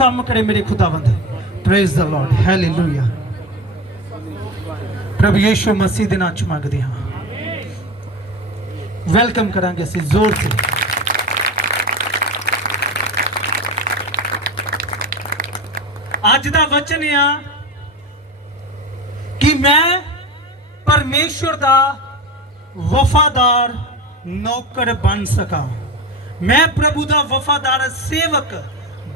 ਕੰਮ ਕਰੇ ਮੇਰੇ ਖੁਦਾਵੰਦ। ਪ੍ਰੇਜ਼ ਦਾ ਲਾਰਡ ਹਾਲੇਲੂਇਆ ਪ੍ਰਭੂ ਯੀਸ਼ੂ ਮਸੀਹ ਦੇ ਨਾਮ ਚ ਮੰਗਦੇ ਹਾਂ। ਵੈਲਕਮ ਕਰਾਂਗੇ ਅਸੀਂ ਜ਼ੋਰ ਤੇ। ਅੱਜ ਦਾ ਵਚਨ ਆ ਕਿ ਮੈਂ ਪਰਮੇਸ਼ਵਰ ਦਾ ਵਫਾਦਾਰ ਨੌਕਰ ਬਣ ਸਕਾਂ। ਮੈਂ ਪ੍ਰਭੂ ਦਾ ਵਫਾਦਾਰ ਸੇਵਕ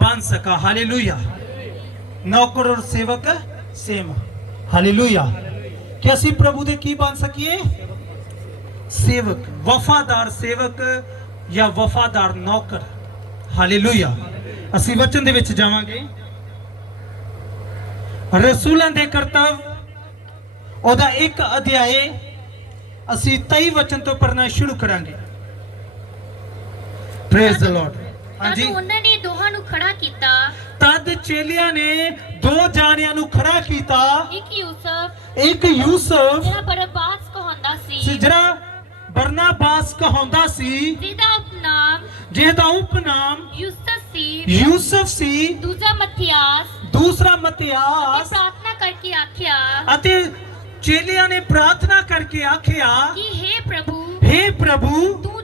ਬਣ ਸਕਾਂ ਹਾਲੇਲੂਇਆ ਨੌਕਰ ਔਰ ਸੇਵਕ ਸੇਮ ਹਾਲੇਲੂਇਆ ਕਿ ਅਸੀਂ ਪ੍ਰਭੂ ਦੇ ਕੀ ਬਣ ਸਕੀਏ ਸੇਵਕ ਵਫਾਦਾਰ ਸੇਵਕ ਜਾਂ ਵਫਾਦਾਰ ਨੌਕਰ ਹਾਲੇਲੂਇਆ ਅਸੀਂ ਵਚਨ ਦੇ ਵਿੱਚ ਜਾਵਾਂਗੇ ਰਸੂਲਾਂ ਦੇ ਕਰਤੱਵ ਉਹਦਾ ਇੱਕ ਅਧਿਆਏ ਅਸੀਂ 23 ਵਚਨ ਤੋਂ ਪੜਨਾ ਸ਼ੁਰੂ ਕਰਾਂਗੇ ਪ੍ਰੇਜ਼ ਦ ਲਾਰਡ ਹਾਂਜੀ ਉਹਨਾਂ ਨੂੰ ਖੜਾ ਕੀਤਾ। ਤਦ ਚੇਲਿਆਂ ਨੇ ਦੋ ਜਾਣਿਆਂ ਨੂੰ ਖੜਾ ਕੀਤਾ। ਇੱਕ ਯੂਸਫ। ਇੱਕ ਯੂਸਫ। ਜਿਹੜਾ ਬਰਬਾਸ ਕਹਾਉਂਦਾ ਸੀ। ਜਿਹੜਾ ਬਰਨਾਬਾਸ ਕਹਾਉਂਦਾ ਸੀ। ਜਿਹਦਾ ਉਪਨਾਮ ਜਿਹਦਾ ਉਪਨਾਮ ਯੂਸਫ ਸੀ। ਯੂਸਫ ਸੀ। ਦੂਜਾ ਮਥਿਆਸ ਦੂਸਰਾ ਤੇ ਮਤਿਆਸ ਪ੍ਰਾਰਥਨਾ ਕਰਕੇ ਆਖਿਆ ਅਤੇ ਚੇਲਿਆਂ ਨੇ ਪ੍ਰਾਰਥਨਾ ਕਰਕੇ ਆਖਿਆ ਕਿ हे ਪ੍ਰਭੂ हे ਪ੍ਰਭੂ ਤੂੰ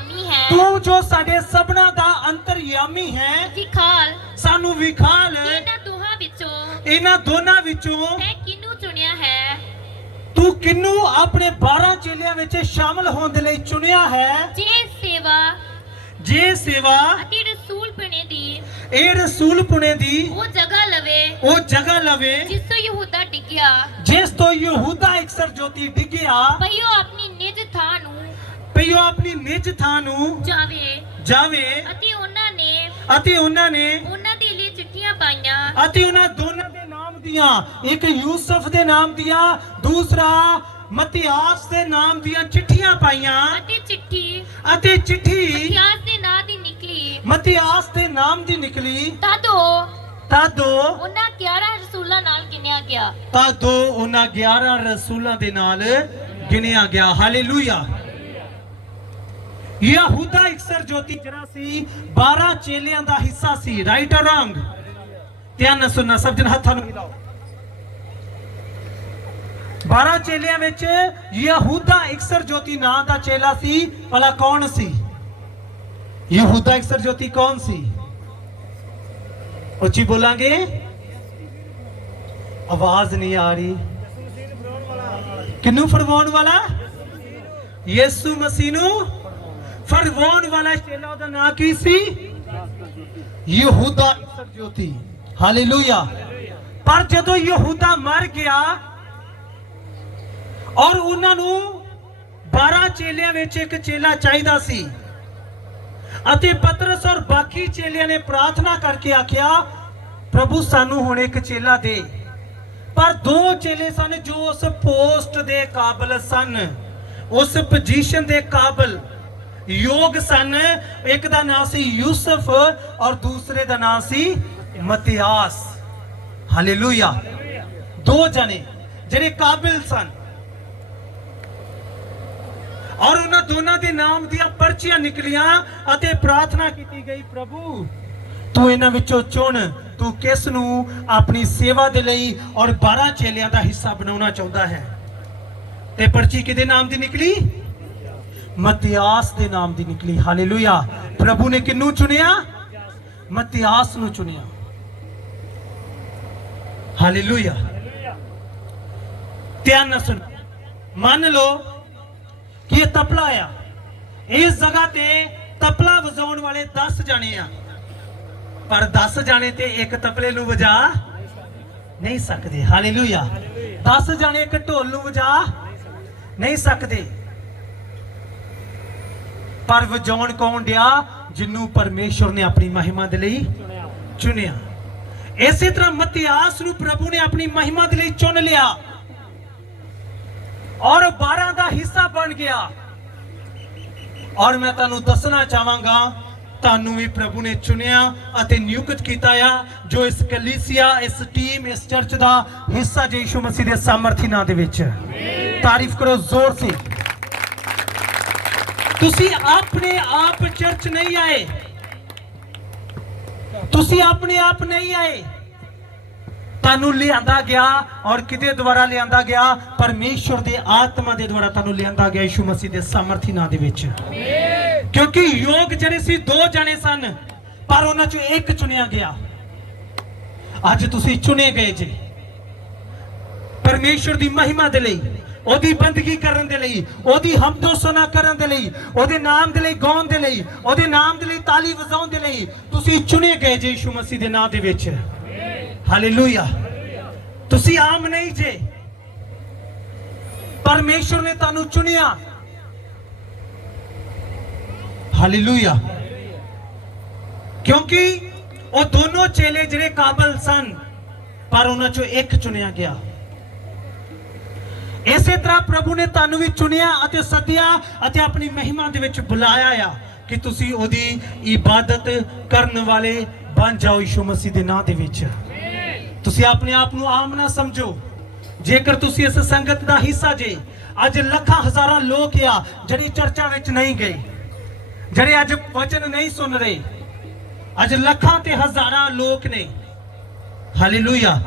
ਅੰਤਰਯਾਮੀ ਹੈ। ਤੂੰ ਜੋ ਸਾਡੇ ਸਭਨਾ ਦਾ ਅੰਤਰਯਾਮੀ ਹੈ ਵਿਖਾਲ ਸਾਨੂੰ ਵਿਖਾਲ ਇਹਨਾਂ ਦੋਹਾਂ ਵਿੱਚੋਂ ਇਹਨਾਂ ਦੋਨਾਂ ਵਿੱਚੋਂ ਤੈਂ ਕਿਹਨੂੰ ਚੁਣਿਆ ਹੈ? ਤੂੰ ਕਿੰਨੂੰ ਆਪਣੇ 12 ਚੇਲਿਆਂ ਵਿੱਚ ਸ਼ਾਮਲ ਹੋਣ ਦੇ ਲਈ ਚੁਣਿਆ ਹੈ? ਜੇ ਸੇਵਾ ਜੇ ਸੇਵਾ ਅਤੇ ਰਸੂਲ ਬਣੇ ਦੀ ਇਹ ਰਸੂਲ ਪੁਣੇ ਦੀ ਉਹ ਜਗ੍ਹਾ ਲਵੇ। ਉਹ ਜਗ੍ਹਾ ਲਵੇ। ਜਿਸ ਤੋਂ ਯਹੂਦਾ ਡਿੱਗਿਆ। ਜਿਸ ਤੋਂ ਯਹੂਦਾ ਇਕਸਰ ਜੋਤੀ ਡਿੱਗਿਆ। ਭਈ ਉਹ ਆਪਣੀ ਨਿਜ ਥਾਂ ਨੂੰ ਪਈ ਉਹ ਆਪਣੀ ਨਿਜ ਥਾਂ ਨੂੰ ਜਾਵੇ। ਜਾਵੇ। ਅਤੇ ਉਹਨਾਂ ਨੇ ਅਤੇ ਉਹਨਾਂ ਨੇ ਉਹਨਾਂ ਦੇ ਲਈ ਚਿੱਠੀਆਂ ਪਾਈਆਂ। ਅਤੇ ਉਹਨਾਂ ਦੋਨਾਂ ਦੇ ਨਾਮ ਦੀਆਂ ਇੱਕ ਯੂਸਫ ਦੇ ਨਾਮ ਦੀਆਂ ਦੂਸਰਾ ਮਤਿਆਸ ਦੇ ਨਾਮ ਦੀਆਂ ਚਿੱਠੀਆਂ ਪਾਈਆਂ। ਅਤੇ ਚਿੱਠੀ ਅਤੇ ਚਿੱਠੀ ਮਥਿਆਸ ਦੇ ਨਾਂ ਦੀ ਨਿਕਲੀ। ਮਤਿਆਸ ਦੇ ਨਾਮ ਦੀ ਨਿਕਲੀ। ਤਦ ਤਦ ਉਹ ਉਹਨਾਂ 11 ਰਸੂਲਾਂ ਨਾਲ ਗਿਣਿਆ ਗਿਆ। ਤਦ ਉਹ ਉਹਨਾਂ 11 ਰਸੂਲਾਂ ਦੇ ਨਾਲ ਗਿਣਿਆ ਗਿਆ। ਹਾਲੇਲੂਇਆ। ਯਹੂਦਾ ਇਕਸਰ ਜੋਤੀ ਜਿਹੜਾ ਸੀ 12 ਚੇਲਿਆਂ ਦਾ ਹਿੱਸਾ ਸੀ ਰਾਈਟ অর ਰੋਂਗ ਧਿਆਨ ਨਾਲ ਸੁਣਨਾ, ਸਭ ਜਨ ਹੱਥਾਂ ਨੂੰ ਹਿਲਾਓ 12 ਚੇਲਿਆਂ ਵਿੱਚ ਯਹੂਦਾ ਇਕਸਰ ਜੋਤੀ ਨਾਂ ਦਾ ਚੇਲਾ ਸੀ, ਭਲਾ ਕੌਣ ਸੀ? ਯਹੂਦਾ ਇਕਸਰ ਜੋਤੀ ਕੌਣ ਸੀ? ਉੱਚੀ ਬੋਲਾਂਗੇ। ਆਵਾਜ਼ ਨਹੀਂ ਆ ਰਹੀ। ਕਿੰਨੂੰ ਫੜਵਾਉਣ ਵਾਲਾ? ਯਿਸੂ ਮਸੀਹ ਨੂੰ। ਫਰਵਾਉਣ ਵਾਲਾ ਚੇਲਾ ਉਹਦਾ ਨਾਂ ਕੀ ਸੀ? ਯਹੂਦਾ ਇਕਸਰ ਜੋਤੀ। ਹਾਲੇਲੂਇਆ। ਪਰ ਜਦੋਂ ਯਹੂਦਾ ਮਰ ਗਿਆ ਔਰ ਉਹਨਾਂ ਨੂੰ 12 ਚੇਲਿਆਂ ਵਿੱਚ ਇੱਕ ਚੇਲਾ ਚਾਹੀਦਾ ਸੀ ਅਤੇ ਪਤਰਸ ਔਰ ਬਾਕੀ ਚੇਲਿਆਂ ਨੇ ਪ੍ਰਾਰਥਨਾ ਕਰਕੇ ਆਖਿਆ, ਪ੍ਰਭੂ ਸਾਨੂੰ ਹੁਣ ਇੱਕ ਚੇਲਾ ਦੇ। ਪਰ ਦੋ ਚੇਲੇ ਸਨ ਜੋ ਉਸ ਪੋਸਟ ਦੇ ਕਾਬਲ ਸਨ, ਉਸ ਪੋਜੀਸ਼ਨ ਦੇ ਕਾਬਲ। ਯੋਗ ਸਨ। ਇੱਕ ਦਾ ਨਾਮ ਸੀ ਯੂਸਫ ਔਰ ਦੂਸਰੇ ਦਾ ਨਾਮ ਸੀ ਮਤਿਆਸ। ਹਾਲੇਲੂਇਆ। ਦੋ ਜਣੇ, ਜਿਹੜੇ ਕਾਬਿਲ ਸਨ। ਔਰ ਉਹਨਾਂ ਦੋਨਾਂ ਦੇ ਨਾਮ ਦੀਆਂ ਪਰਚੀਆਂ ਨਿਕਲੀਆਂ ਅਤੇ ਪ੍ਰਾਰਥਨਾ ਕੀਤੀ ਗਈ, ਪ੍ਰਭੂ, ਤੂੰ ਇਹਨਾਂ ਵਿੱਚੋਂ ਚੁਣ। ਤੂੰ ਕਿਸ ਨੂੰ ਆਪਣੀ ਸੇਵਾ ਦੇ ਲਈ ਔਰ 12 ਚੇਲਿਆਂ ਦਾ ਹਿੱਸਾ ਬਣਾਉਣਾ ਚਾਹੁੰਦਾ ਹੈ? ਤੇ ਪਰਚੀ ਕਿਹਦੇ ਨਾਮ ਦੀ ਨਿਕਲੀ? ਮਤਿਆਸ ਦੇ ਨਾਮ ਦੀ ਨਿਕਲੀ, ਹਾਲੇਲੂਇਆ। ਪ੍ਰਭੂ ਨੇ ਕਿੰਨੂੰ ਚੁਣਿਆ? ਮਤਿਆਸ ਨੂੰ ਚੁਣਿਆ। ਹਾਲੇਲੂਇਆ। ਧਿਆਨ ਨਾਲ ਸੁਣ। ਮੰਨ ਲਓ ਕਿ ਇਹ ਤਪਲਾ ਆ। ਇਸ ਜਗ੍ਹਾ ਤੇ ਤਪਲਾ ਵਜਾਉਣ ਵਾਲੇ 10 ਜਾਣੇ ਆ। ਪਰ 10 ਜਾਣੇ ਤੇ ਇੱਕ ਤਪਲੇ ਨੂੰ ਵਜਾ ਨਹੀਂ ਸਕਦੇ। ਹਾਲੇਲੂਇਆ। 10 ਜਾਣੇ ਇੱਕ ਢੋਲ ਨੂੰ ਵਜਾ ਨਹੀਂ ਸਕਦੇ। ਪਰ ਵਜਾਉਣ ਕੌਣ ਡਿਆ? ਜਿੰਨੂੰ ਪਰਮੇਸ਼ਵਰ ਨੇ ਆਪਣੀ ਮਹਿਮਾ ਦੇ ਲਈ ਚੁਣਿਆ। ਇਸੇ ਤਰ੍ਹਾਂ ਮਤਿਆਸ ਨੂੰ ਪ੍ਰਭੂ ਨੇ ਆਪਣੀ ਮਹਿਮਾ ਦੇ ਲਈ ਚੁਣ ਲਿਆ। ਔਰ 12 ਦਾ ਹਿੱਸਾ ਬਣ ਗਿਆ। ਔਰ ਮੈਂ ਤੁਹਾਨੂੰ ਦੱਸਣਾ ਚਾਹਾਂਗਾ, ਤੁਹਾਨੂੰ ਵੀ ਪ੍ਰਭੂ ਨੇ ਚੁਣਿਆ ਅਤੇ ਨਿਯੁਕਤ ਕੀਤਾ ਆ, ਜੋ ਇਸ ਕਲੀਸਿਆ, ਇਸ ਟੀਮ, ਇਸ ਚਰਚ ਦਾ ਹਿੱਸਾ ਜੇ ਯਿਸੂ ਮਸੀਹ ਦੇ ਸਾਮਰਥੀ ਨਾਂ ਦੇ ਵਿੱਚ। ਤਾਰੀਫ ਕਰੋ, ਜ਼ੋਰ ਸੇ। ਤੁਸੀਂ ਆਪਣੇ ਆਪ ਚਰਚ ਨਹੀਂ ਆਏ। ਤੁਸੀਂ ਆਪਣੇ ਆਪ ਨਹੀਂ ਆਏ। ਤੁਹਾਨੂੰ ਲਿਆਂਦਾ ਗਿਆ ਔਰ ਕਿਤੇ ਦੁਆਰਾ ਲਿਆਂਦਾ ਗਿਆ? ਪਰਮੇਸ਼ਵਰ ਦੇ ਆਤਮਾ ਦੇ ਦੁਆਰਾ ਤੁਹਾਨੂੰ ਲਿਆਂਦਾ ਗਿਆ ਯਿਸੂ ਮਸੀਹ ਦੇ ਸਮਰਥੀ ਨਾਂ ਦੇ ਵਿੱਚ। ਕਿਉਂਕਿ ਯੋਗ ਜਿਹੜੇ ਸੀ, ਦੋ ਜਣੇ ਸਨ, ਪਰ ਉਹਨਾਂ ਚੋਂ ਇੱਕ ਚੁਣਿਆ ਗਿਆ। ਅੱਜ ਤੁਸੀਂ ਚੁਣੇ ਗਏ ਜੀ। ਪਰਮੇਸ਼ਵਰ ਦੀ ਮਹਿਮਾ ਦੇ ਲਈ ਉਹਦੀ ਬੰਦਗੀ ਕਰਨ ਦੇ ਲਈ, ਉਹਦੀ ਹਮਦੋ ਸਨਾ ਕਰਨ ਦੇ ਲਈ, ਉਹਦੇ ਨਾਮ ਦੇ ਲਈ ਗਾਉਣ ਦੇ ਲਈ, ਉਹਦੇ ਨਾਮ ਦੇ ਲਈ ਤਾਲੀ ਵਜਾਉਣ ਦੇ ਲਈ ਤੁਸੀਂ ਚੁਣੇ ਗਏ ਜੀ ਯਿਸੂ ਮਸੀਹ ਦੇ ਨਾਮ ਦੇ ਵਿੱਚ। ਹਾਲੇਲੂਇਆ ਤੁਸੀਂ ਆਮ ਨਹੀਂ ਜੇ। ਪਰਮੇਸ਼ਵਰ ਨੇ ਤੁਹਾਨੂੰ ਚੁਣਿਆ। ਹਾਲੇਲੂਇਆ ਕਿਉਂਕਿ ਉਹ ਦੋਨੋਂ ਚੇਲੇ ਜਿਹੜੇ ਕਾਬਲ ਸਨ, ਪਰ ਉਹਨਾਂ ਚੋਂ ਇੱਕ ਚੁਣਿਆ ਗਿਆ। ਇਸੇ ਤਰ੍ਹਾਂ ਪ੍ਰਭੂ ਨੇ ਤੁਹਾਨੂੰ ਵੀ ਚੁਣਿਆ ਅਤੇ ਸੱਦਿਆ ਅਤੇ ਆਪਣੀ ਮਹਿਮਾ ਦੇ ਵਿੱਚ ਬੁਲਾਇਆ ਆ ਕਿ ਤੁਸੀਂ ਉਹਦੀ ਇਬਾਦਤ ਕਰਨ ਵਾਲੇ ਬਣ ਜਾਓ ਯਿਸੂ ਮਸੀਹ ਦੇ ਨਾਂ ਦੇ ਵਿੱਚ। ਤੁਸੀਂ ਆਪਣੇ ਆਪ ਨੂੰ ਆਮ ਨਾ ਸਮਝੋ। ਜੇਕਰ ਤੁਸੀਂ ਇਸ ਸੰਗਤ ਦਾ ਹਿੱਸਾ ਜੇ, ਅੱਜ ਲੱਖਾਂ ਹਜ਼ਾਰਾਂ ਲੋਕ ਆ ਜਿਹੜੇ ਚਰਚਾ ਵਿੱਚ ਨਹੀਂ ਗਏ, ਜਿਹੜੇ ਅੱਜ ਵਚਨ ਨਹੀਂ ਸੁਣ ਰਹੇ। ਅੱਜ ਲੱਖਾਂ ਤੇ ਹਜ਼ਾਰਾਂ ਲੋਕ ਨੇ, ਹਾਲੇਲੂਇਆ,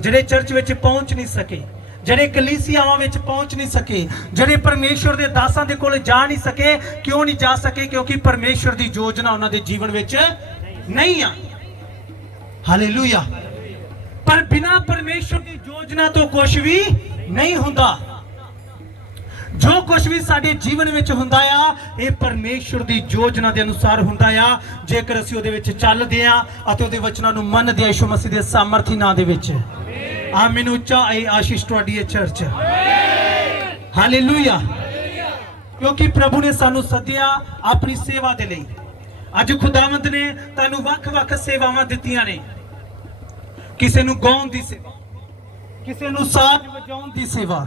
ਜਿਹੜੇ ਚਰਚ ਵਿੱਚ ਪਹੁੰਚ ਨਹੀਂ ਸਕੇ। ਜਿਹੜੇ ਕਲੀਸਿਆਵਾਂ ਵਿੱਚ ਪਹੁੰਚ ਨਹੀਂ ਸਕੇ, ਜਿਹੜੇ ਪਰਮੇਸ਼ਵਰ ਦੇ ਦਾਸਾਂ ਦੇ ਕੋਲ ਜਾ ਨਹੀਂ ਸਕੇ, ਕਿਉਂ ਨਹੀਂ ਜਾ ਸਕੇ? ਕਿਉਂਕਿ ਪਰਮੇਸ਼ਵਰ ਦੀ ਯੋਜਨਾ ਉਹਨਾਂ ਦੇ ਜੀਵਨ ਵਿੱਚ ਨਹੀਂ ਆ। ਹਾਲੇਲੂਇਆ ਪਰ ਬਿਨਾ ਪਰਮੇਸ਼ਵਰ ਦੀ ਯੋਜਨਾ ਤੋਂ ਕੁਝ ਵੀ ਨਹੀਂ ਹੁੰਦਾ। ਜੋ ਕੁਝ ਵੀ ਸਾਡੇ ਜੀਵਨ ਵਿੱਚ ਹੁੰਦਾ ਆ, ਇਹ ਪਰਮੇਸ਼ਵਰ ਦੀ ਯੋਜਨਾ ਦੇ ਅਨੁਸਾਰ ਹੁੰਦਾ ਆ। ਜੇਕਰ ਅਸੀਂ ਉਹਦੇ ਵਿੱਚ ਚੱਲਦੇ ਆ, ਅਤੇ ਉਹਦੇ ਵਚਨਾਂ ਨੂੰ ਮੰਨਦੇ ਆ, ਯਿਸੂ ਮਸੀਹ ਦੇ ਸਾਮਰਥੀ ਨਾਂ ਦੇ ਵਿੱਚ। ਆਮੀਨ ਉੱਚਾ ਇਹ ਆਸ਼ੀਸ਼ ਤੁਹਾਡੀ ਇਹ ਚਰਚ। ਹਾਲੇਲੂਇਆ ਕਿਉਂਕਿ ਪ੍ਰਭੂ ਨੇ ਸਾਨੂੰ ਸੱਦਿਆ ਆਪਣੀ ਸੇਵਾ ਦੇ ਲਈ। ਅੱਜ ਖੁਦਾਵੰਦ ਨੇ ਤੁਹਾਨੂੰ ਵੱਖ-ਵੱਖ ਸੇਵਾਵਾਂ ਦਿੱਤੀਆਂ ਨੇ। ਕਿਸੇ ਨੂੰ ਗਾਉਣ ਦੀ ਸੇਵਾ, ਕਿਸੇ ਨੂੰ ਸਾਜ਼ ਵਜਾਉਣ ਦੀ ਸੇਵਾ,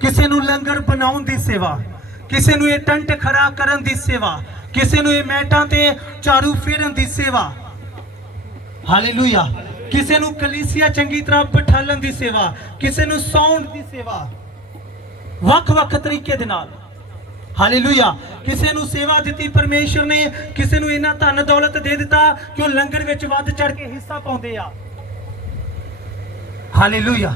ਕਿਸੇ ਨੂੰ ਲੰਗਰ ਬਣਾਉਣ ਦੀ ਸੇਵਾ, ਕਿਸੇ ਨੂੰ ਇਹ ਟੰਟ ਖੜਾ ਕਰਨ ਦੀ ਸੇਵਾ, ਕਿਸੇ ਨੂੰ ਇਹ ਮੈਟਾਂ ਤੇ ਝਾੜੂ ਫੇਰਨ ਦੀ ਸੇਵਾ। ਹਾਲੇਲੂਇਆ ਕਿਸੇ ਨੂੰ ਕਲੀਸਿਆ ਚੰਗੀ ਤਰ੍ਹਾਂ ਬਿਠਾਲਣ ਦੀ ਸੇਵਾ, ਕਿਸੇ ਨੂੰ ਸਾਊਂਡ ਦੀ ਸੇਵਾ, ਵੱਖ-ਵੱਖ ਤਰੀਕੇ ਦੇ ਨਾਲ। ਹਾਲੇਲੂਇਆ ਕਿਸੇ ਨੂੰ ਸੇਵਾ ਦਿੱਤੀ ਪਰਮੇਸ਼ਰ ਨੇ, ਕਿਸੇ ਨੂੰ ਇਹਨਾਂ ਧਨ ਦੌਲਤ ਦੇ ਦਿੱਤਾ ਕਿ ਉਹ ਲੰਗਰ ਵਿੱਚ ਵੱਧ ਚੜ ਕੇ ਹਿੱਸਾ ਪਾਉਂਦੇ ਆ। ਹਾਲੇਲੂਇਆ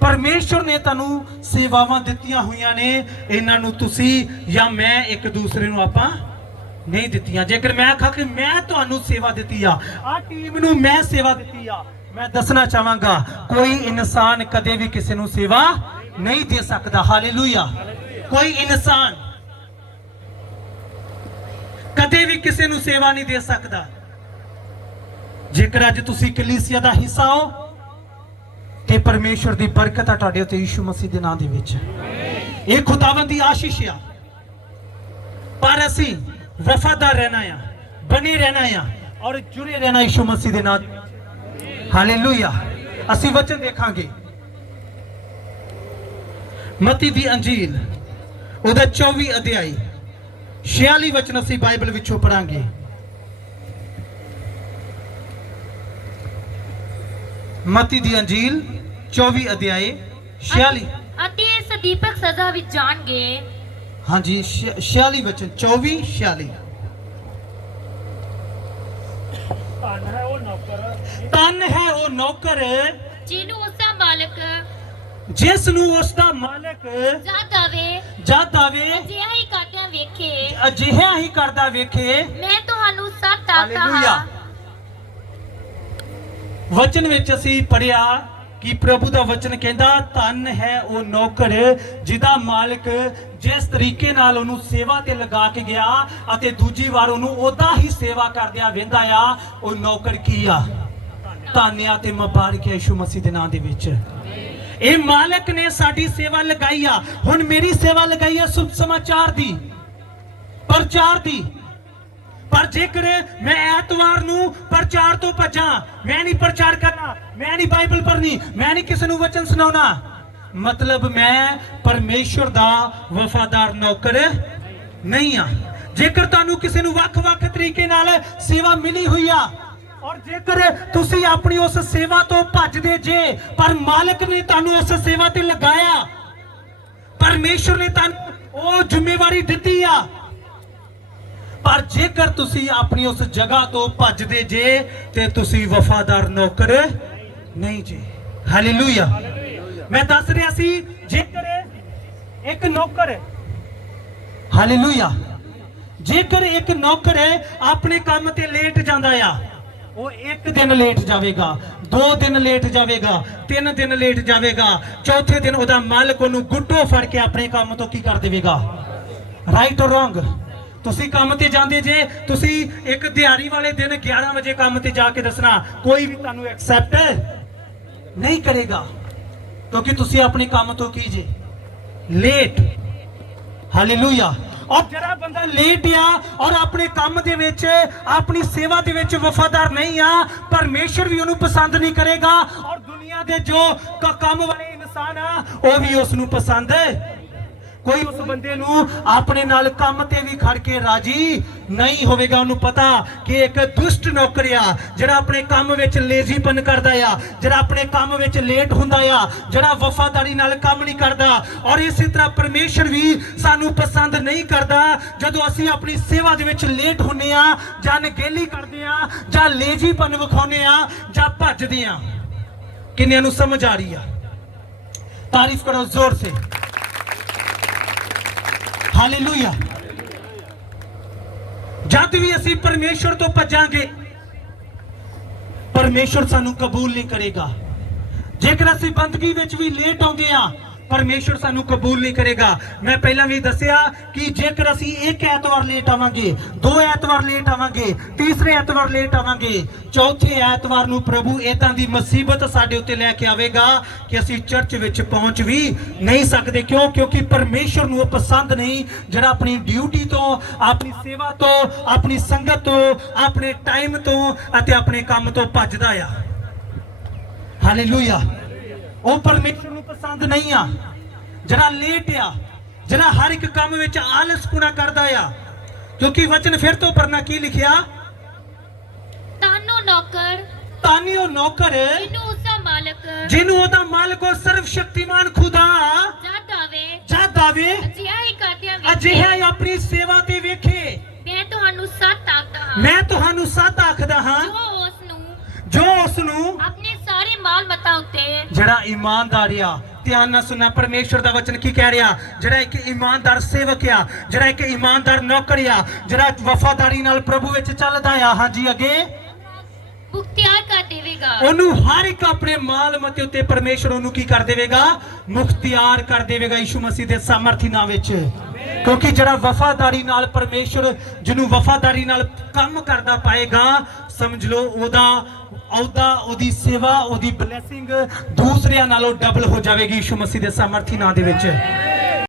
ਪਰਮੇਸ਼ਰ ਨੇ ਤੁਹਾਨੂੰ ਸੇਵਾਵਾਂ ਦਿੱਤੀਆਂ ਹੋਈਆਂ ਨੇ, ਇਹਨਾਂ ਨੂੰ ਤੁਸੀਂ ਜਾਂ ਮੈਂ ਇੱਕ ਦੂਸਰੇ ਨੂੰ ਆਪਾਂ ਨਹੀਂ ਦਿੱਤੀਆਂ। ਜੇਕਰ ਮੈਂ ਆਖਾਂ ਕਿ ਮੈਂ ਤੁਹਾਨੂੰ ਸੇਵਾ ਦਿੱਤੀ ਆ ਆ ਟੀਮ ਨੂੰ ਮੈਂ ਸੇਵਾ ਦਿੱਤੀ ਆ, ਮੈਂ ਦੱਸਣਾ ਚਾਹਾਂਗਾ, ਕੋਈ ਇਨਸਾਨ ਕਦੇ ਵੀ ਕਿਸੇ ਨੂੰ ਸੇਵਾ ਨਹੀਂ ਦੇ ਸਕਦਾ। ਹਾਲੇਲੂਇਆ ਕੋਈ ਇਨਸਾਨ ਕਦੇ ਵੀ ਕਿਸੇ ਨੂੰ ਸੇਵਾ ਨਹੀਂ ਦੇ ਸਕਦਾ। ਜੇਕਰ ਅੱਜ ਤੁਸੀਂ ਕਲੀਸਿਆ ਦਾ ਹਿੱਸਾ ਹੋ, ਤੇ ਪਰਮੇਸ਼ਵਰ ਦੀ ਬਰਕਤ ਆ ਤੁਹਾਡੇ ਉੱਤੇ ਯਿਸੂ ਮਸੀਹ ਦੇ ਨਾਮ ਦੇ ਵਿੱਚ। ਇਹ ਖੁਦਾਵੰਦ ਦੀ ਆਸ਼ੀਸ਼ ਆ। ਪਰ ਅਸੀਂ ਵਫਾਦਾਰ ਰਹਿਣਾ ਆ, ਬਣੇ ਰਹਿਣਾ ਆ ਔਰ ਜੁੜੇ ਰਹਿਣਾ ਯਿਸੂ ਮਸੀਹ ਦੇ ਨਾਮ ਹਾਲੇਲੂਇਆ ਅਸੀਂ ਵਚਨ ਦੇਖਾਂਗੇ। ਮਤੀ ਦੀ ਅੰਜੀਲ, ਉਹਦਾ 24 ਅਧਿਆਈ 46 ਵਚਨ ਅਸੀਂ ਬਾਈਬਲ ਵਿੱਚੋਂ ਪੜਾਂਗੇ ਮਤੀ ਦੀ ਅੰਜੀਲ 24 ਅਧਿਆਇ 46 ਅਤੇ ਇਸ ਦੀਪਕ ਸਜ਼ਾ ਵਿੱਚ ਜਾਣਗੇ ਹਾਂਜੀ 46 ਵਚਨ 24 46 ਤਨ ਹੈ ਉਹ ਨੌਕਰ। ਜਿਹਨੂੰ ਉਸ ਦਾ ਮਾਲਕ ਜਿਸ ਨੂੰ ਉਸ ਦਾ ਮਾਲਕ ਜਦ ਆਵੇ ਜਦ ਆਵੇ ਅਜਿਹਾ ਹੀ ਕਰਦਿਆਂ ਵੇਖੇ। ਅਜਿਹਾ ਹੀ ਕਰਦਾ ਵੇਖੇ। ਮੈਂ ਤੁਹਾਨੂੰ ਹਾਲੇਲੂਇਆ। ਹਾਂ। ਵਚਨ ਵਿੱਚ ਅਸੀਂ ਪੜਿਆ ਕਿ ਪ੍ਰਭੂ ਦਾ ਵਚਨ ਕਹਿੰਦਾ, ਧਨ ਹੈ ਉਹ ਨੌਕਰ ਜਿਹਦਾ ਮਾਲਕ ਜਿਸ ਤਰੀਕੇ ਨਾਲ ਉਹਨੂੰ ਸੇਵਾ ਤੇ ਲਗਾ ਕੇ ਗਿਆ ਅਤੇ ਦੂਜੀ ਵਾਰ ਉਹਨੂੰ ਉਹਦਾ ਹੀ ਸੇਵਾ ਕਰਦਿਆਂ ਵੇਂਦਾ ਆ, ਉਹ ਨੌਕਰ ਕੀ ਆ? ਧੰਨਿਆ ਤੇ ਮੁਬਾਰਕ ਹੈ ਯਿਸੂ ਮਸੀਹ ਦੇ ਨਾਮ ਦੇ ਵਿੱਚ। ਇਹ ਮਾਲਕ ਨੇ ਸਾਡੀ ਸੇਵਾ ਲਗਾਈ ਆ। ਹੁਣ ਮੇਰੀ ਸੇਵਾ ਲਗਾਈ ਆ ਸੁਭ ਸਮਾਚਾਰ ਦੀ, ਪ੍ਰਚਾਰ ਦੀ। ਪਰ ਜੇਕਰ ਮੈਂ ਐਤਵਾਰ ਨੂੰ ਪ੍ਰਚਾਰ ਤੋਂ ਭੱਜਾਂ, ਮੈਂ ਨਹੀਂ ਪ੍ਰਚਾਰ ਕਰਨਾ, ਮੈਂ ਨਹੀਂ ਬਾਈਬਲ ਪੜ੍ਹਨੀ, ਮੈਂ ਨਹੀਂ ਕਿਸੇ ਨੂੰ ਵਚਨ ਸੁਣਾਉਣਾ, ਮਤਲਬ ਮੈਂ ਪਰਮੇਸ਼ਵਰ ਦਾ ਵਫਾਦਾਰ ਨੌਕਰ ਨਹੀਂ ਆ ਜੇਕਰ ਤੁਹਾਨੂੰ ਕਿਸੇ ਨੂੰ ਵੱਖ-ਵੱਖ ਤਰੀਕੇ ਨਾਲ ਸੇਵਾ ਮਿਲੀ ਹੋਈ ਆ, ਔਰ ਜੇਕਰ ਤੁਸੀਂ ਆਪਣੀ ਉਸ ਸੇਵਾ ਤੋਂ ਭੱਜਦੇ ਜੇ, ਪਰ ਮਾਲਕ ਨੇ ਤੁਹਾਨੂੰ ਉਸ ਸੇਵਾ ਤੇ ਲਗਾਇਆ ਪਰਮੇਸ਼ਵਰ ਨੇ ਤੁਹਾਨੂੰ ਉਹ ਜ਼ਿੰਮੇਵਾਰੀ ਦਿੱਤੀ ਆ ਪਰ ਜੇਕਰ ਤੁਸੀਂ ਆਪਣੀ ਉਸ ਜਗ੍ਹਾ ਤੋਂ ਭੱਜਦੇ ਜੇ, ਤੇ ਤੁਸੀਂ ਵਫਾਦਾਰ ਨੌਕਰ ਨਹੀਂ ਜੇ। ਹਾਲੇਲੂਇਆ ਮੈਂ ਦੱਸ ਰਿਹਾ ਸੀ, ਜੇਕਰ ਇੱਕ ਨੌਕਰ ਹਾਲੇਲੂਇਆ ਜੇਕਰ ਇੱਕ ਨੌਕਰ ਆਪਣੇ ਕੰਮ ਤੇ ਲੇਟ ਜਾਂਦਾ ਆ, ਉਹ ਇੱਕ ਦਿਨ ਲੇਟ ਜਾਵੇਗਾ, ਦੋ ਦਿਨ ਲੇਟ ਜਾਵੇਗਾ, ਤਿੰਨ ਦਿਨ ਲੇਟ ਜਾਵੇਗਾ, ਚੌਥੇ ਦਿਨ ਉਹਦਾ ਮਾਲਕ ਉਹਨੂੰ ਗੁੱਟੋ ਫੜ ਕੇ ਆਪਣੇ ਕੰਮ ਤੋਂ ਕੀ ਕਰ ਦੇਵੇਗਾ? ਰਾਈਟ অর ਰੋਂਗ ਤੁਸੀਂ ਕੰਮ ਤੇ ਜਾਂਦੇ ਜੇ, ਤੁਸੀਂ ਇੱਕ ਦਿਹਾੜੀ ਵਾਲੇ ਦਿਨ 11 ਵਜੇ ਕੰਮ ਤੇ ਜਾ ਕੇ ਦੱਸਣਾ, ਕੋਈ ਵੀ ਤੁਹਾਨੂੰ ਐਕਸੈਪਟ ਨਹੀਂ ਕਰੇਗਾ। ਕਿਉਂਕਿ ਤੁਸੀਂ ਆਪਣੇ ਕੰਮ ਤੋਂ ਕੀ ਜੇ? ਲੇਟ ਹਾਲੇਲੂਇਆ ਔਰ ਜਿਹੜਾ ਬੰਦਾ ਲੇਟ ਆ, ਔਰ ਆਪਣੇ ਕੰਮ ਦੇ ਵਿੱਚ, ਆਪਣੀ ਸੇਵਾ ਦੇ ਵਿੱਚ ਵਫਾਦਾਰ ਨਹੀਂ ਆ, ਪਰਮੇਸ਼ਰ ਵੀ ਉਹਨੂੰ ਪਸੰਦ ਨਹੀਂ ਕਰੇਗਾ, ਔਰ ਦੁਨੀਆ ਦੇ ਜੋ ਕੰਮ ਵਾਲੇ ਇਨਸਾਨ ਆ, ਉਹ ਵੀ ਉਸ ਨੂੰ ਪਸੰਦ ਕੋਈ ਉਸ ਬੰਦੇ ਨੂੰ ਆਪਣੇ ਨਾਲ ਕੰਮ ਤੇ ਵੀ ਖੜ ਕੇ ਰਾਜੀ ਨਹੀਂ ਹੋਵੇਗਾ। ਉਹਨੂੰ ਪਤਾ ਕਿ ਇੱਕ ਦੁਸ਼ਟ ਨੌਕਰ ਆ, ਜਿਹੜਾ ਆਪਣੇ ਕੰਮ ਵਿੱਚ ਲੇਜ਼ੀਪਨ ਕਰਦਾ ਆ, ਜਿਹੜਾ ਆਪਣੇ ਕੰਮ ਵਿੱਚ ਲੇਟ ਹੁੰਦਾ ਆ, ਜਿਹੜਾ ਵਫਾਦਾਰੀ ਨਾਲ ਕੰਮ ਨਹੀਂ ਕਰਦਾ। ਔਰ ਇਸੇ ਤਰ੍ਹਾਂ ਪਰਮੇਸ਼ਰ ਵੀ ਸਾਨੂੰ ਪਸੰਦ ਨਹੀਂ ਕਰਦਾ, ਜਦੋਂ ਅਸੀਂ ਆਪਣੀ ਸੇਵਾ ਦੇ ਵਿੱਚ ਲੇਟ ਹੁੰਨੇ ਆ, ਜਾਂ ਨਗੇਲੀ ਕਰਦੇ ਆ, ਜਾਂ ਲੇਜ਼ੀਪਨ ਵਿਖਾਉਂਦੇ ਆ, ਜਾਂ ਭੱਜਦੇ ਆ। ਕਿੰਨਿਆਂ ਨੂੰ ਸਮਝ ਆ ਰਹੀ ਆ? ਤਾਰੀਫ ਕਰੋ ਜ਼ੋਰ ਸੇ। ਹਾਲੇਲੂਇਆ ਜਦ ਵੀ ਅਸੀਂ ਪਰਮੇਸ਼ਰ ਤੋਂ ਭੱਜਾਂਗੇ, ਪਰਮੇਸ਼ਰ ਸਾਨੂੰ ਕਬੂਲ ਨਹੀਂ ਕਰੇਗਾ। ਜੇਕਰ ਅਸੀਂ ਬੰਦਗੀ ਵਿੱਚ ਵੀ ਲੇਟ ਆਉਂਦੇ ਆ ਪਰਮੇਸ਼ਰ ਸਾਨੂੰ ਕਬੂਲ ਨਹੀਂ ਕਰੇਗਾ। ਮੈਂ ਪਹਿਲਾਂ ਵੀ ਦੱਸਿਆ ਕਿ ਜੇਕਰ ਅਸੀਂ ਇੱਕ ਐਤਵਾਰ ਲੇਟ ਆਵਾਂਗੇ, ਦੋ ਐਤਵਾਰ ਲੇਟ ਆਵਾਂਗੇ, ਤੀਸਰੇ ਐਤਵਾਰ ਲੇਟ ਆਵਾਂਗੇ, ਚੌਥੇ ਐਤਵਾਰ ਨੂੰ ਪ੍ਰਭੂ ਇਦਾਂ ਦੀ ਮੁਸੀਬਤ ਸਾਡੇ ਉੱਤੇ ਲੈ ਕੇ ਆਵੇਗਾ ਕਿ ਅਸੀਂ ਚਰਚ ਵਿੱਚ ਪਹੁੰਚ ਵੀ ਨਹੀਂ ਸਕਦੇ। ਕਿਉਂ? ਕਿਉਂਕਿ ਪਰਮੇਸ਼ਰ ਨੂੰ ਉਹ ਪਸੰਦ ਨਹੀਂ, ਜਿਹੜਾ ਆਪਣੀ ਡਿਊਟੀ ਤੋਂ, ਆਪਣੀ ਸੇਵਾ ਤੋਂ, ਆਪਣੀ ਸੰਗਤ ਤੋਂ, ਆਪਣੇ ਟਾਈਮ ਤੋਂ ਅਤੇ ਆਪਣੇ ਕੰਮ ਤੋਂ ਭੱਜਦਾ ਆ। ਹਾਲੇਲੂਇਆ ਉਹ ਪਰਮੇਸ਼ਰ ਨੂੰ ਪਸੰਦ ਨਹੀਂ ਆ। ਜਿਹੜਾ ਲੇਟ ਆ। ਜਿਹੜਾ ਹਰ ਇੱਕ ਕੰਮ ਵਿੱਚ ਆਲਸਪੁਣਾ ਕਰਦਾ ਆ। ਕਿਉਂਕਿ ਵਚਨ ਫਿਰ ਤੋਂ ਪਰਨਾ ਕੀ ਲਿਖਿਆ? ਤਾਨੋ ਨੌਕਰ। ਤਾਨੀ ਉਹ ਨੌਕਰ। ਜਿਹਨੂੰ ਉਸਦਾ ਮਾਲਕ। ਜਿਹਨੂੰ ਉਹਦਾ ਮਾਲਕ ਉਹ ਸਰਵ ਸ਼ਕਤੀਮਾਨ ਖੁਦਾ। ਜਦ ਆਵੇ ਜਦ ਆਵੇ ਅਜਿਹਾ ਹੀ ਕਰਦਿਆਂ ਅਜਿਹਾ ਵੇਖੇ ਹੀ ਆਪਣੀ ਸੇਵਾ ਤੇ ਵੇਖੇ। ਮੈਂ ਤੁਹਾਨੂੰ ਸੱਤ ਆਖਦਾ ਹਾਂ। ਮੈਂ ਤੁਹਾਨੂੰ ਸੱਚ ਆਖਦਾ ਹਾਂ। ਜੋ ਉਸ ਨੂੰ ਜੋ ਉਸ ਨੂੰ ਆਪਣੇ ਸਾਰੇ ਮਾਲ ਮਤਾ ਉੱਤੇ। ਜਿਹੜਾ ਇਮਾਨਦਾਰ ਆ ਧਿਆਨ ਨਾਲ ਸੁਣਨਾ ਪਰਮੇਸ਼ਰ ਦਾ ਵਚਨ ਕੀ ਕਹਿ ਰਿਹਾ? ਜਿਹੜਾ ਇੱਕ ਇਮਾਨਦਾਰ ਸੇਵਕ ਆ ਜਿਹੜਾ ਇੱਕ ਇਮਾਨਦਾਰ ਨੌਕਰ ਆ ਜਿਹੜਾ ਵਫਾਦਾਰੀ ਨਾਲ ਪ੍ਰਭੂ ਵਿੱਚ ਚੱਲਦਾ ਆ। ਹਾਂਜੀ ਅੱਗੇ? ਮੁਖਤਿਆਰ ਕਰ ਦੇਵੇਗਾ। ਉਹਨੂੰ ਹਰ ਇੱਕ ਆਪਣੇ ਮਾਲ ਮਤੇ ਉੱਤੇ ਪਰਮੇਸ਼ਰ ਉਹਨੂੰ ਕੀ ਕਰ ਦੇਵੇਗਾ? ਮੁਖਤਿਆਰ ਕਰ ਦੇਵੇਗਾ ਯਿਸੂ ਮਸੀਹ ਦੇ ਸਾਮਰਥੀ ਨਾਮ ਵਿੱਚ। ਕਿਉਂਕਿ ਜਿਹੜਾ ਵਫਾਦਾਰੀ ਨਾਲ ਪਰਮੇਸ਼ਰ, ਜਿਹਨੂੰ ਵਫਾਦਾਰੀ ਨਾਲ ਕੰਮ ਕਰਦਾ ਪਾਏਗਾ, ਸਮਝ ਲਓ ਉਹਦਾ ਅਹੁਦਾ, ਉਹਦੀ ਸੇਵਾ, ਉਹਦੀ ਬਲੇਸਿੰਗ ਦੂਸਰਿਆਂ ਨਾਲੋਂ ਡਬਲ ਹੋ ਜਾਵੇਗੀ ਯਿਸੂ ਮਸੀਹ ਦੇ ਸਮਰਥੀ ਨਾਂ ਦੇ ਵਿੱਚ।